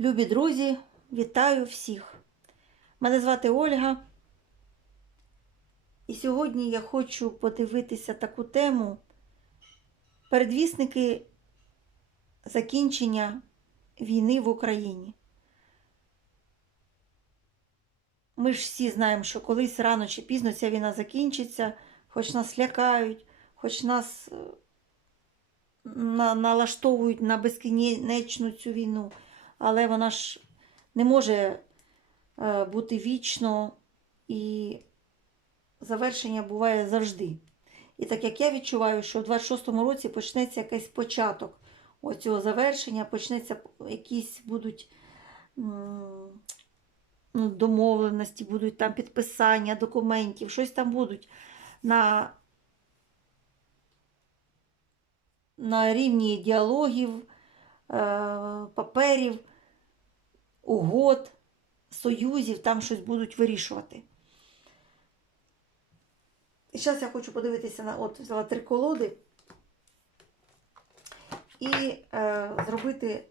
Любі друзі, вітаю всіх! Мене звати Ольга. І сьогодні я хочу подивитися таку тему передвісники закінчення війни в Україні. Ми ж всі знаємо, що колись рано чи пізно ця війна закінчиться, хоч нас лякають, хоч нас е, налаштовують на безкінечну цю війну, але вона ж не може е, бути вічно і завершення буває завжди. І так як я відчуваю, що в 26-му році почнеться якийсь початок оцього завершення, почнеться якісь будуть ну, домовленості, будуть там підписання документів, щось там будуть на, на рівні діалогів, паперів, угод, союзів, там щось будуть вирішувати. І зараз я хочу подивитися на от взяла три колоди і е, зробити,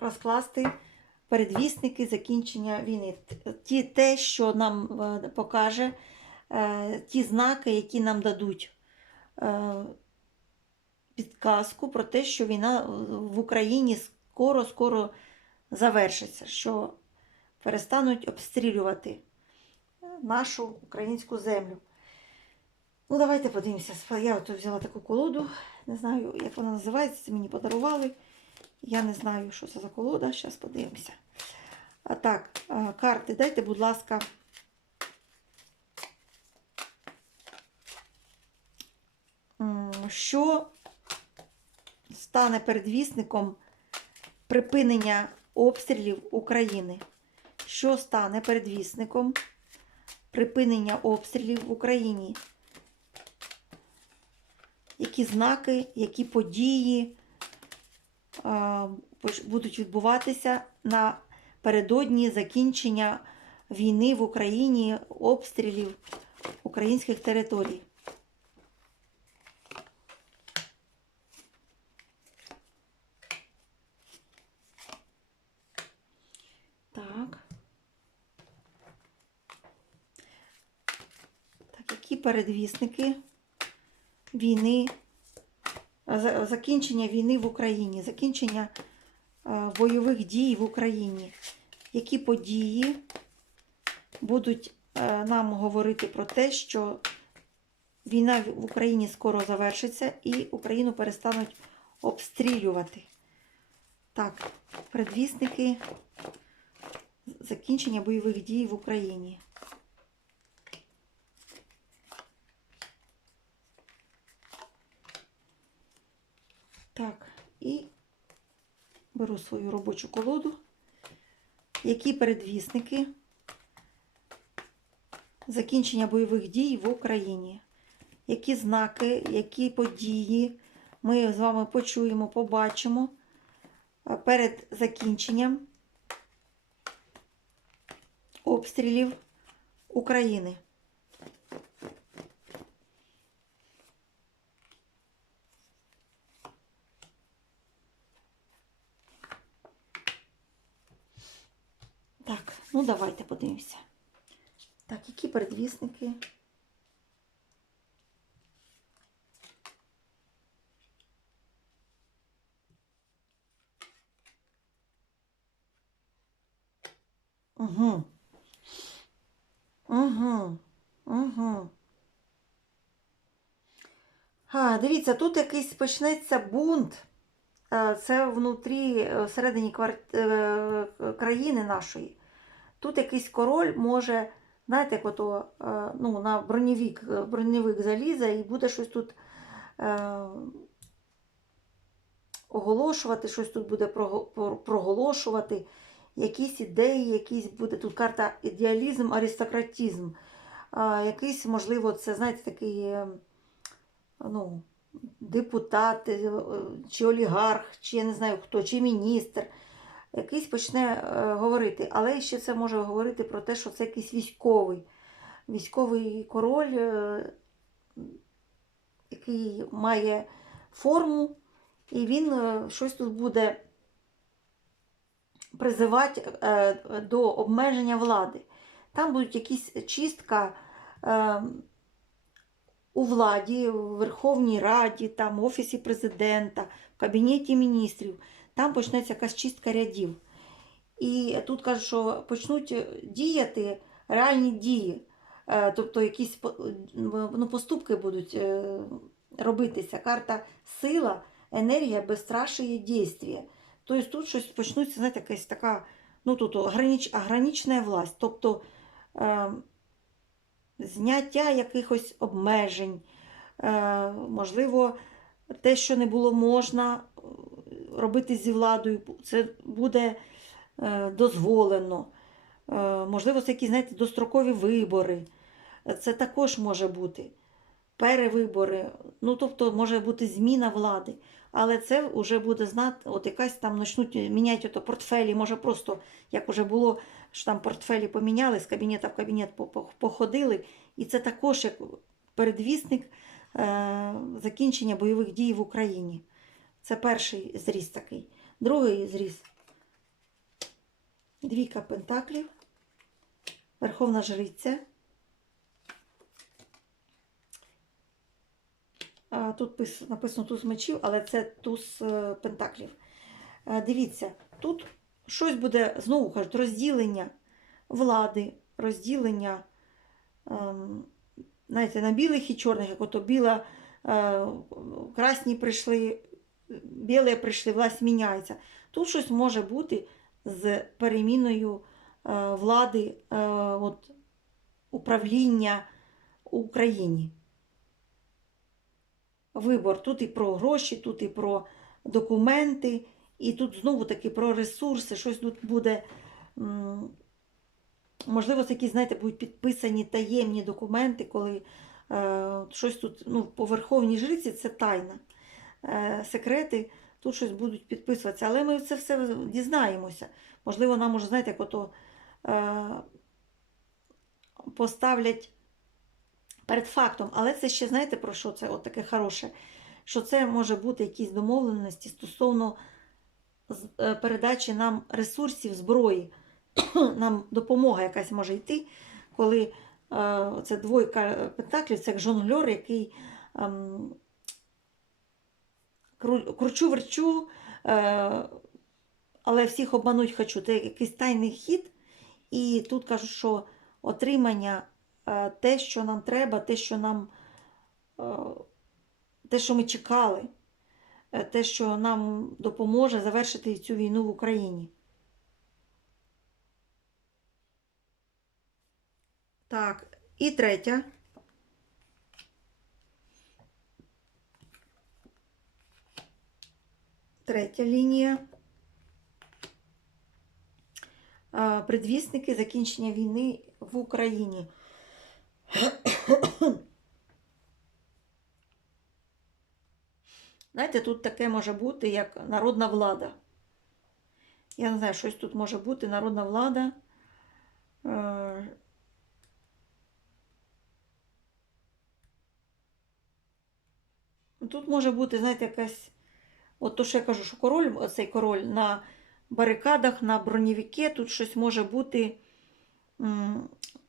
розкласти передвісники закінчення війни. Ті, те, що нам е, покаже, е, ті знаки, які нам дадуть е, підказку про те, що війна в Україні скоро-скоро завершиться, що перестануть обстрілювати нашу українську землю. Ну, давайте подивимося. Я от взяла таку колоду. Не знаю, як вона називається, це мені подарували. Я не знаю, що це за колода. Зараз подивимося. А так, карти, дайте, будь ласка. Що стане передвісником припинення обстрілів України? Що стане передвісником припинення обстрілів в Україні? Які знаки, які події а, будуть відбуватися напередодні закінчення війни в Україні, обстрілів українських територій? Так. Так, які передвісники війни, закінчення війни в Україні, закінчення бойових дій в Україні? Які події будуть е, нам говорити про те, що війна в Україні скоро завершиться і Україну перестануть обстрілювати? Так, предвісники закінчення бойових дій в Україні. Так, і беру свою робочу колоду. Які передвісники закінчення бойових дій в Україні? Які знаки, які події ми з вами почуємо, побачимо е, перед закінченням обстрілів України? Так, ну давайте подивимося. Так, які передвісники? Угу. Угу. Угу. А, дивіться, тут якийсь почнеться бунт. Е, Це внутрі, е, всередині квар... е, країни нашої. Тут якийсь король може, знаєте, як ото, е, ну, на бронєвік, е, бронєвик залізе і буде щось тут е, оголошувати, щось тут буде проголошувати, якісь ідеї, якісь буде тут карта ідеалізм, аристократизм. А, якийсь, можливо, це, знаєте, такий е, ну, депутат, е, чи олігарх, чи я не знаю хто, чи міністр якийсь почне е, говорити, але ще це може говорити про те, що це якийсь військовий, військовий король, е, який має форму, і він е, щось тут буде призивати до обмеження влади. Там будуть якісь чистка у владі, у Верховній Раді, там, в Офісі президента, в Кабінеті міністрів. Там почнеться якась чистка рядів. І тут кажуть, що почнуть діяти реальні дії. Е, Тобто якісь ну, поступки будуть е, робитися. Карта сила, енергія, безстрашие, дійствие. Тобто тут щось почнуться, знаєте, якась така, ну тут огранич, ограничена власть. Тобто е, зняття якихось обмежень, е, можливо, те, що не було можна е, робити зі владою, це буде е, дозволено. Можливо, це якісь, знаєте, дострокові вибори. Це також може бути. Перевибори, ну тобто може бути зміна влади. Але це вже буде знати, от якась там почнуть міняти ото портфелі, може просто, як вже було, що там портфелі поміняли, з кабінета в кабінет по- по- походили. І це також як передвісник е, закінчення бойових дій в Україні. Це перший зріз такий. Другий зріз. Двійка пентаклів, Верховна Жриця. Тут написано туз мечів, але це туз е, пентаклів. Е, Дивіться, тут щось буде, знову кажуть, розділення влади, розділення, ем, знаєте, на білих і чорних, як ото біла, е, красні прийшли, білі прийшли, власть міняється. Тут щось може бути з переміною влади, от, управління Україні вибор. Тут і про гроші, тут і про документи, і тут знову таки про ресурси. Щось тут буде, можливо, якісь, знаєте, будуть підписані таємні документи, коли е, щось тут, ну, по Верховній Жриці це тайна. Е, секрети тут щось будуть підписуватися. Але ми це все дізнаємося. Можливо, нам уже, знаєте, як ото е, поставлять перед фактом. Але це ще знаєте про що це от таке хороше? Що це може бути якісь домовленості стосовно е, передачі нам ресурсів, зброї. Нам допомога якась може йти, коли е, це двойка пентаклів, це як жонглер, який ем, кручу верчу, е, але всіх обмануть хочу. Це якийсь тайний хід. І тут кажуть, що отримання те, що нам треба, те, що нам е, те, що ми чекали, е, те, що нам допоможе завершити цю війну в Україні. Так, і третя. Третя лінія. Е, Предвісники закінчення війни в Україні. Знаєте, тут таке може бути, як народна влада. Я не знаю, щось тут може бути, народна влада. Е, Тут може бути, знаєте, якась. От то, що я кажу, що король, оцей король на барикадах, на бронєвіки, тут щось може бути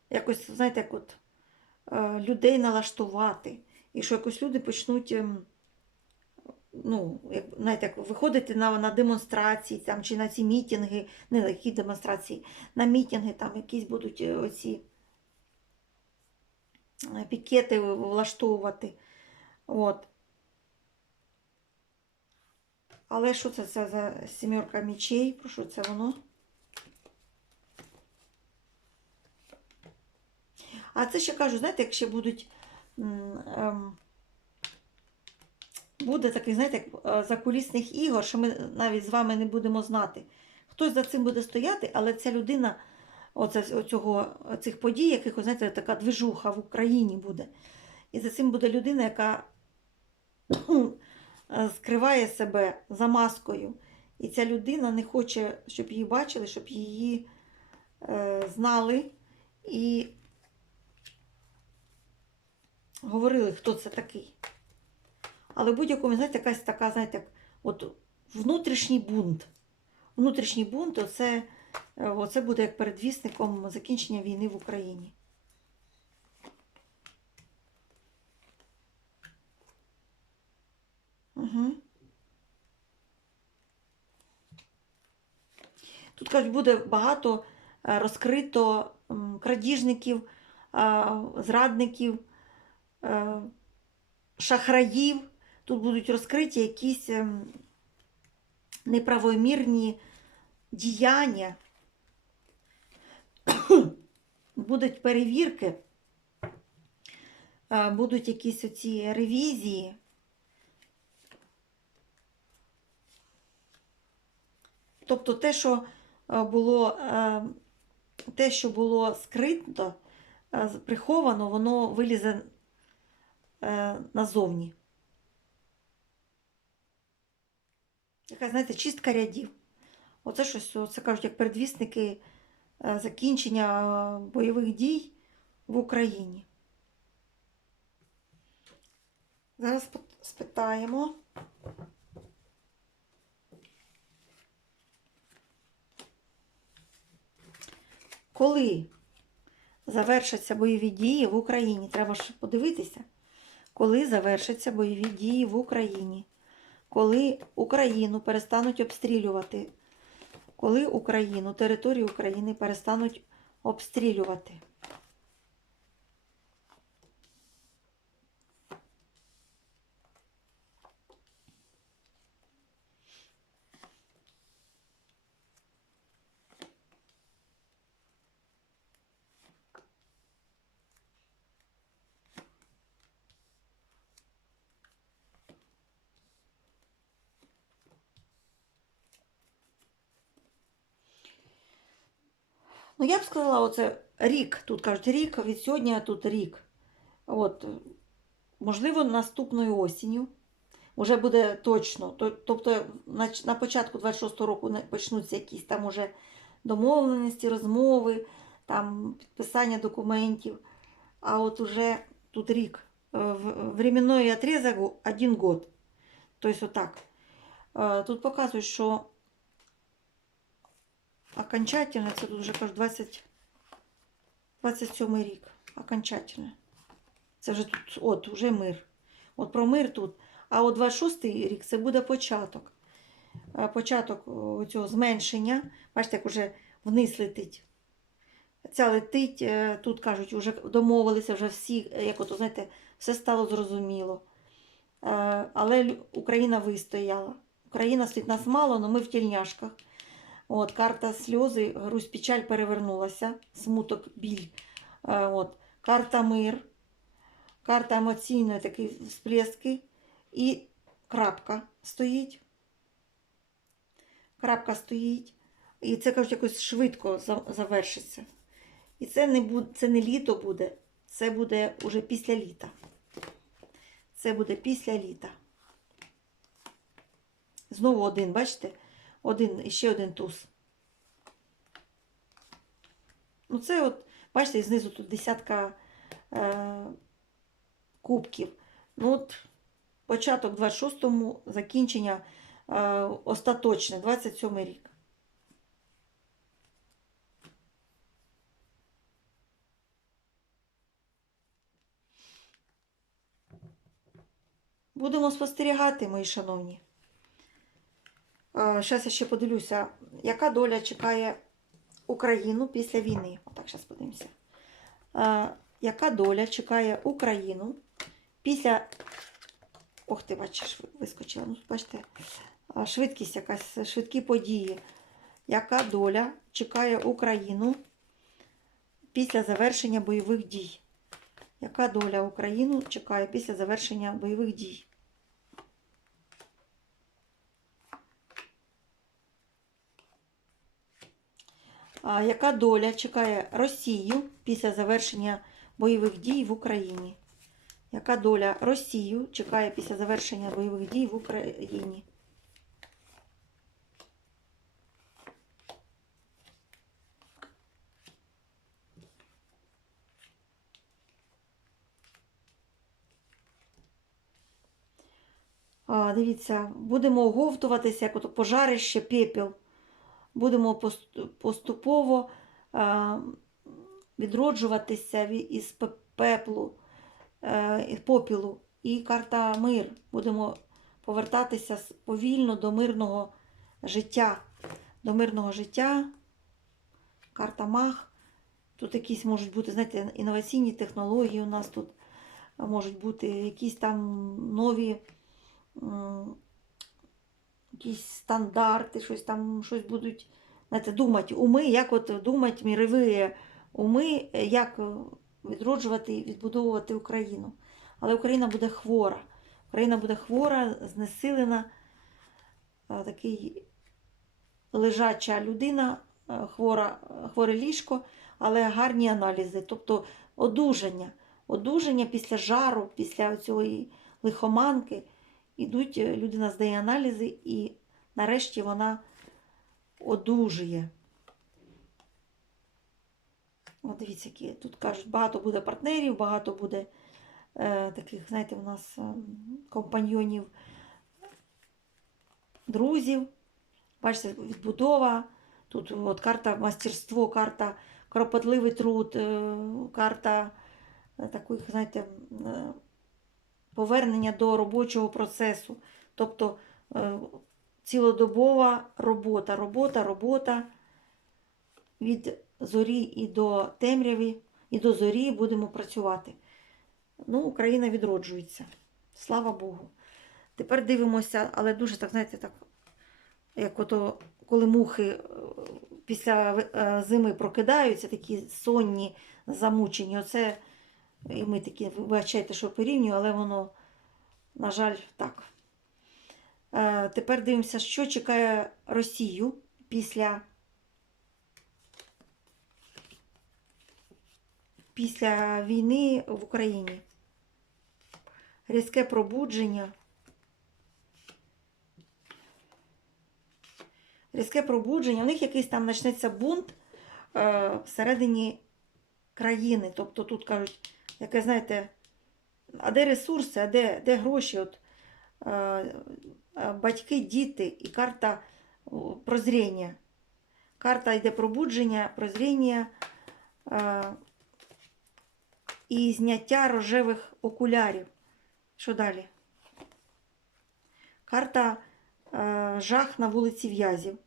якось, знаєте, як от людей налаштувати. І що якось люди почнуть, ем, ну, знаєте, виходити на, на демонстрації там, чи на ці мітинги, не на які демонстрації, на мітинги там якісь будуть е, оці е, пікети влаштовувати. От. Але що це, це за сімерка мечей? Про що це воно? А це ще кажу, знаєте, як ще будуть. ем, буде таких, знаєте, як е, закулісних ігор, що ми навіть з вами не будемо знати. Хтось за цим буде стояти, але ця людина, оце, оцього, цих подій, якихось, знаєте, така движуха в Україні буде. І за цим буде людина, яка е, скриває себе за маскою. І ця людина не хоче, щоб її бачили, щоб її е, знали і говорили, хто це такий. Але в будь-якому, знаєте, якась така, знаєте, от внутрішній бунт. внутрішній бунт, оце, е, оце буде як передвісником закінчення війни в Україні. Угу. Тут кажуть, буде багато е, розкрито крадіжників, зрадників, шахраїв. Тут будуть розкриті якісь ем, неправомірні діяння. Будуть перевірки, е, будуть якісь оці ревізії. Тобто те, що е, було, е, те, що було скрито, е, приховано, воно вилізе е, назовні. Яка, знаєте, чистка рядів. Оце щось, це кажуть, як передвісники е, закінчення е, бойових дій в Україні. Зараз спитаємо. Коли завершаться бойові дії в Україні? Треба ж подивитися, коли завершаться бойові дії в Україні, коли Україну перестануть обстрілювати, коли Україну, територію України перестануть обстрілювати. Ну, я б сказала, оце рік. Тут кажуть рік, від сьогодні тут рік. От, можливо, наступною осінню. Уже буде точно. Тобто на, початку 26-го року почнуться якісь там уже домовленості, розмови, там підписання документів. А от уже тут рік. Е, в- отрезок один год. Тобто отак. Е, Тут показують, що окончательно, це тут вже кажуть 20, 27 рік. Окончательно. Це вже тут, от, вже мир. От про мир тут. А от 26 рік це буде початок. Е, Початок цього зменшення. Бачите, як уже вниз летить. Ця летить, е, тут кажуть, вже домовилися вже всі, е, як от, знаєте, все стало зрозуміло. Е, Але Україна вистояла. Україна стоїть нас мало, але ми в тільняшках. От, карта сльози, грусть, печаль перевернулася, смуток, біль. Е, От, карта мир, карта емоційної такі всплески. І крапка стоїть. Крапка стоїть. І це, кажуть, якось швидко завершиться. І це не, буде, це не літо буде, це буде уже після літа. Це буде після літа. Знову один, бачите? Один, ще один туз. Ну, це от, бачите, знизу тут десятка е, кубків. Ну, от, початок 26-му, закінчення е, остаточне, 27 рік. Будемо спостерігати, мої шановні. Зараз я ще подивлюся, яка доля чекає Україну після війни. Отак, зараз подивимося. Е, Яка доля чекає Україну після. Ох ти, бачиш, вискочила. Ну, бачите, швидкість якась, швидкі події. Яка доля чекає Україну після завершення бойових дій? Яка доля Україну чекає після завершення бойових дій? Яка доля чекає Росію після завершення бойових дій в Україні? Яка доля Росію чекає після завершення бойових дій в Україні? Дивіться, будемо оговтуватися, як ото пожарище, пепел. Будемо поступово е, відроджуватися із пеплу, е, попілу. І карта мир. Будемо повертатися повільно до мирного життя. До мирного життя. Карта Мах. Тут якісь можуть бути, знаєте, інноваційні технології у нас тут можуть бути якісь там нові якісь стандарти, щось там щось будуть знаєте, думати. Уми, як от думати мірові уми, як відроджувати і відбудовувати Україну. Але Україна буде хвора. Україна буде хвора, знесилена, такий лежача людина, хвора, хворе ліжко, але гарні аналізи, тобто одужання. Одужання після жару, після цієї лихоманки. Ідуть, е, людина здає аналізи і нарешті вона одужує. От дивіться, які тут кажуть, багато буде партнерів, багато буде е, таких, знаєте, у нас е, компаньйонів, друзів. Бачите, відбудова. Тут от карта мастерство, карта кропотливий труд, е, карта е, таких, знаєте, е, повернення до робочого процесу. Тобто е, цілодобова робота, робота, робота від зорі і до темряві, і до зорі будемо працювати. Ну, Україна відроджується. Слава Богу. Тепер дивимося, але дуже так, знаєте, так, як ото, коли мухи е, після е, зими прокидаються, такі сонні, замучені. Оце і ми такі, вибачайте, що порівнюю, але воно, на жаль, так. Е, Тепер дивимося, що чекає Росію після, після війни в Україні. Різке пробудження. Різке пробудження. У них якийсь там почнеться бунт е, всередині країни. Тобто тут кажуть, яке, знаєте, а де ресурси, а де, де гроші? От, е, е, батьки, діти і карта прозріння. Карта йде пробудження, прозріння е, і зняття рожевих окулярів. Що далі? Карта жах на вулиці В'язів.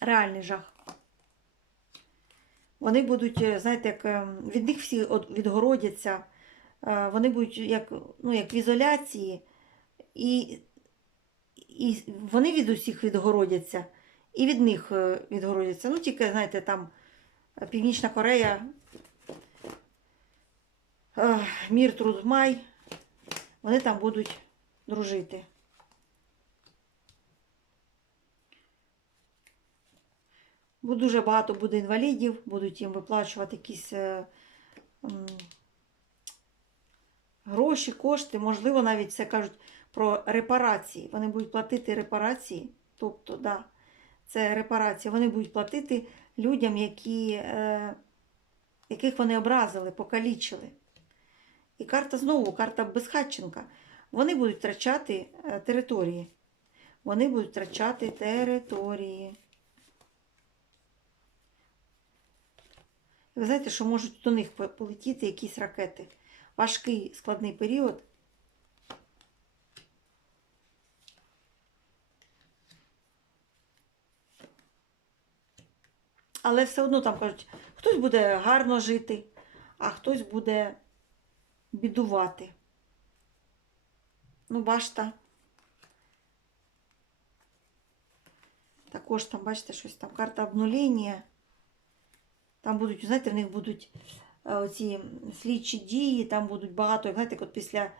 Реальний жах. Вони будуть, е, знаєте, як е, від них всі відгородяться. Е, Вони будуть як, ну, як в ізоляції, і, і вони від усіх відгородяться, і від них е, відгородяться. Ну, тільки, знаєте, там Північна Корея, Мір Трудмай, вони там будуть дружити. Бо дуже багато буде інвалідів, будуть їм виплачувати якісь е, гроші, кошти, можливо, навіть це кажуть про репарації. Вони будуть платити репарації, тобто, да, це репарації. Вони будуть платити людям, які, е, яких вони образили, покалічили. І карта знову, карта Безхатченка. Вони будуть втрачати е, території. Вони будуть втрачати території. Ви знаєте, що можуть до них полетіти якісь ракети. Важкий складний період. Але все одно там кажуть, хтось буде гарно жити, а хтось буде бідувати. Ну, башта. Також там, бачите, щось там карта обнулення. Там будуть, знаєте, в них будуть е, ці слідчі дії, там будуть багато, знаєте, от після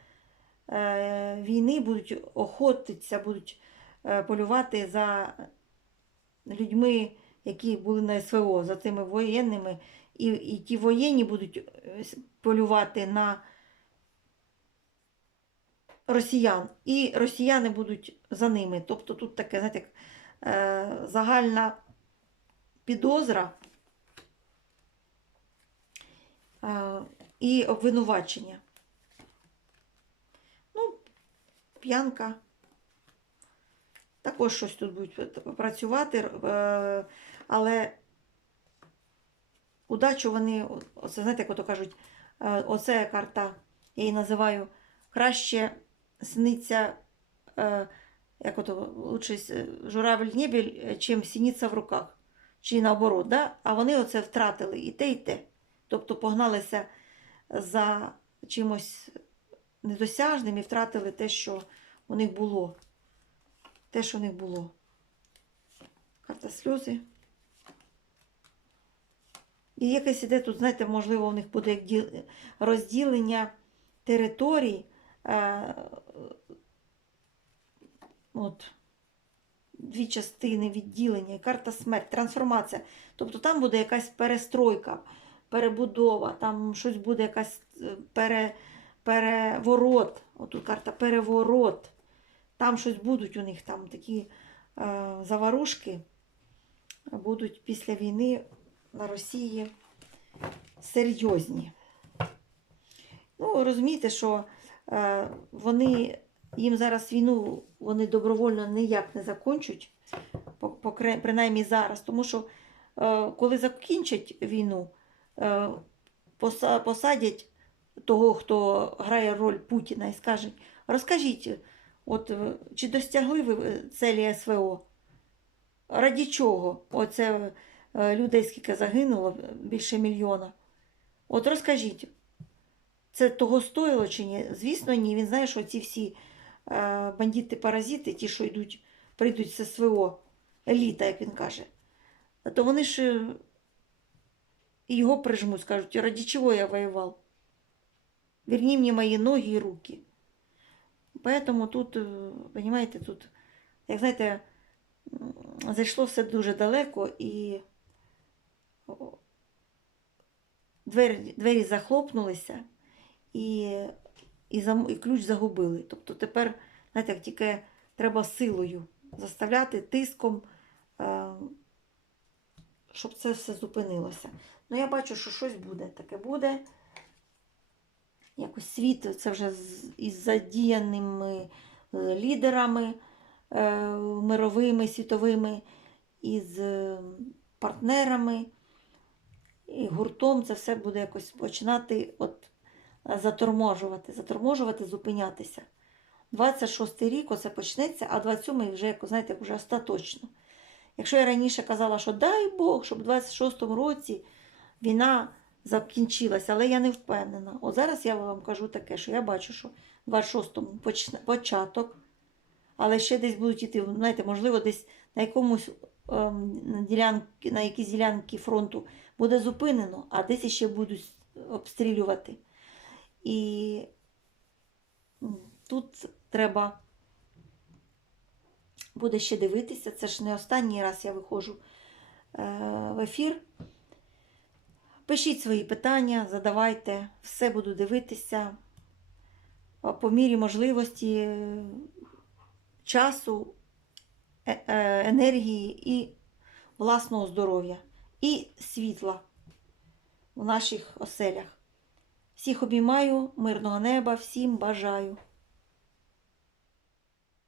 е, війни будуть охотитися, будуть е, полювати за людьми, які були на СВО, за цими воєнними. І, і ті воєнні будуть полювати на росіян. І росіяни будуть за ними. Тобто тут таке, знаєте, загальна підозра. Е, і обвинувачення. Ну, п'янка. Також щось тут будуть працювати, е, але удачу вони, оце знаєте, як ото кажуть, е, оце карта, я її називаю краще сниться, як ото лучше журавель небіль, чим сініця в руках. Чи наоборот, да? а вони оце втратили і те, і те. Тобто погналися за чимось недосяжним і втратили те, що у них було. Те, що у них було. Карта сльози. І якесь іде тут, знаєте, можливо, у них буде розділення територій. Е, от, дві частини відділення, карта смерть, трансформація. Тобто там буде якась перестройка, перебудова, там щось буде якась е, пере, переворот. Отут карта переворот. Там щось будуть у них там такі е, заварушки будуть після війни на Росії серйозні. Ну, розумієте, що е, вони їм зараз війну вони добровольно ніяк не закончать, принаймні зараз. Тому що е, коли закінчать війну, посадять того, хто грає роль Путіна, і скажуть, розкажіть, от е, чи достягли ви е, целі СВО? Раді чого? Оце е, людей скільки загинуло, більше мільйона. От розкажіть, це того стоїло чи ні? Звісно, ні. Він знає, що ці всі е, бандити-паразити, ті, що йдуть, прийдуть з СВО, еліта, як він каже, то вони ж е, і його прижмуть, скажуть, раді чого я воював? Верні мені мої ноги і руки. Поэтому тут, е, понимаете, тут, як знаєте, зайшло все дуже далеко і двері, двері захлопнулися і, і, зам, і ключ загубили. Тобто тепер, знаєте, як тільки треба силою заставляти тиском, е, щоб це все зупинилося. Ну, я бачу, що щось буде. Таке буде. Якось світ, це вже із задіяними е, лідерами е, мировими, світовими, із е, партнерами і гуртом це все буде якось починати от, заторможувати, заторможувати, зупинятися. 26-й рік оце почнеться, а 27-й вже, як, знаєте, вже остаточно. Якщо я раніше казала, що дай Бог, щоб в 26-му році війна закінчилася, але я не впевнена. От зараз я вам кажу таке, що я бачу, що в 26-му початок, але ще десь будуть іти, знаєте, можливо, десь на якомусь ем, ділянки, на якійсь ділянці фронту буде зупинено, а десь ще будуть обстрілювати. І тут треба буде ще дивитися. Це ж не останній раз я виходжу е, в ефір. Пишіть свої питання, задавайте, все буду дивитися по мірі можливості е, часу, е- енергії і власного здоров'я, і світла в наших оселях. Всіх обіймаю, мирного неба, всім бажаю.